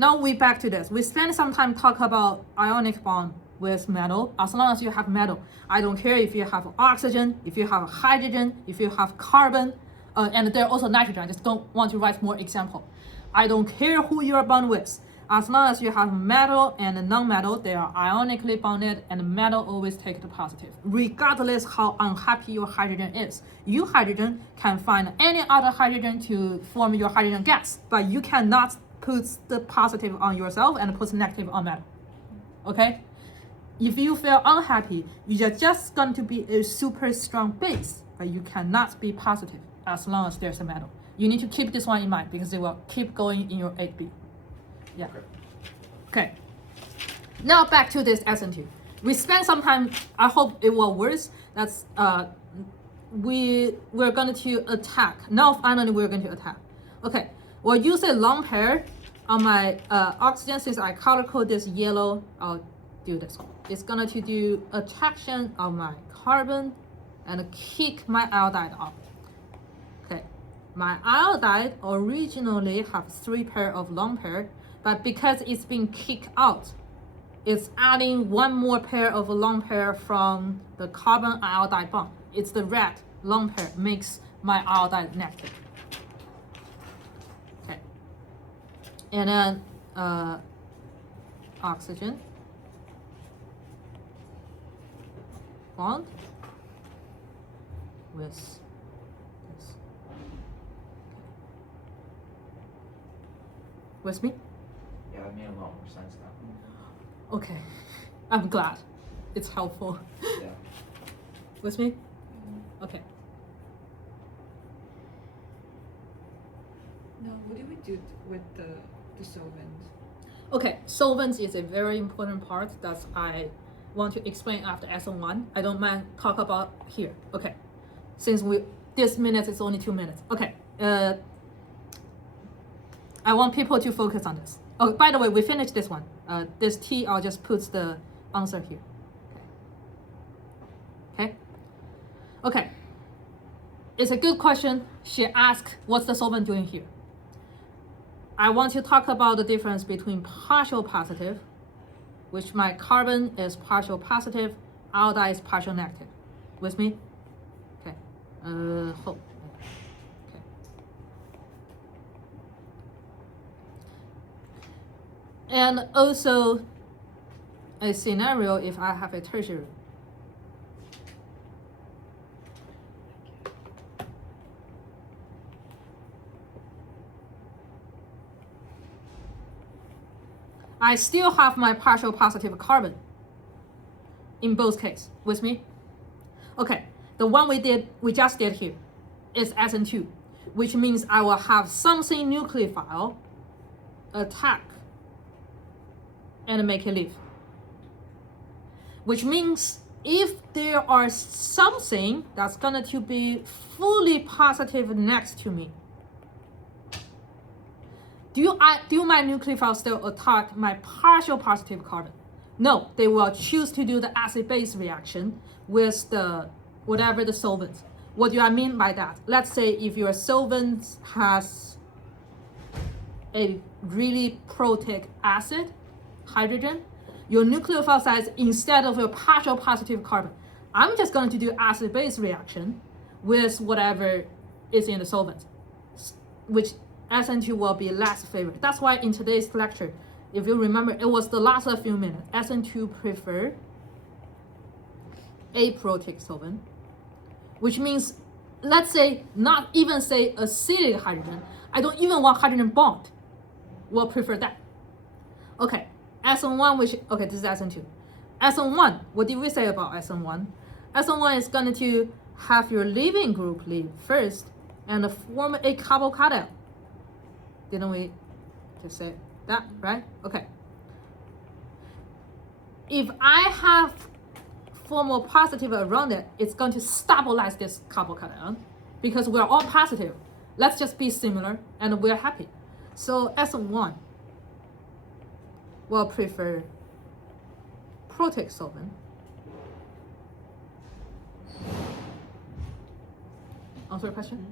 Now we back to this. We spend some time talk about ionic bond with metal. As long as you have metal, I don't care if you have oxygen, if you have hydrogen, if you have carbon, and there are also nitrogen. I just don't want to write more example. I don't care who you're bound with. As long as you have metal and non-metal, they are ionically bonded, and metal always take the positive, regardless how unhappy your hydrogen is. You hydrogen can find any other hydrogen to form your hydrogen gas, but you cannot put the positive on yourself and put negative on metal. Okay? If you feel unhappy, you're just going to be a super strong base, but you cannot be positive as long as there's a metal. You need to keep this one in mind because it will keep going in your 8B. Yeah. Okay. Now back to this SN2. We spent some time, I hope it will worse. That's we're going to attack. Now finally we're going to attack. Okay. We'll use a lone pair on my oxygen. Since I color code this yellow, I'll do this one. It's going to do attraction of my carbon and kick my iodide off. Okay, my iodide originally have 3 pair of lone pair, but because it's been kicked out, it's adding 1 more pair of lone pair from the carbon iodide bond. It's the red lone pair makes my iodide negative. Okay, and then oxygen bond with this. With me? Yeah, that made a lot more sense now. Okay, I'm glad. It's helpful. Yeah. With me? Okay. Now, what do we do with the solvent? Okay, solvents is a very important part that I want to explain after SN1. I don't mind talk about here. Okay, since this minute is only 2 minutes. Okay, I want people to focus on this. Oh, by the way, we finished this one. This T, I'll just put the answer here. Okay. Okay. It's a good question. She asked, what's the solvent doing here? I want to talk about the difference between partial positive, which my carbon is partial positive, iodide is partial negative. With me? Okay. Hope. Okay. And also a scenario if I have a tertiary. I still have my partial positive carbon in both cases. With me? Okay, the one we just did here is SN2, which means I will have something nucleophile attack and make it leave. Which means if there are something that's going to be fully positive next to me, do my nucleophile still attack my partial positive carbon? No, they will choose to do the acid-base reaction with the whatever the solvent. What do I mean by that? Let's say if your solvent has a really protic acid, hydrogen, your nucleophile says instead of your partial positive carbon, I'm just going to do acid-base reaction with whatever is in the solvent, which SN2 will be less favored. That's why in today's lecture, if you remember, it was the last few minutes. SN2 prefer aprotic solvent, which means, let's say, not even say acidic hydrogen. I don't even want hydrogen bond. Will prefer that. Okay, SN1, okay, this is SN2. SN1, what did we say about SN1? SN1 is going to have your leaving group leave first and form a carbocation. Didn't we just say that, right? Okay. If I have formal positive around it, it's going to stabilize this carbocation because we're all positive. Let's just be similar and we're happy. So SN1 will prefer protic solvent. Answer your question?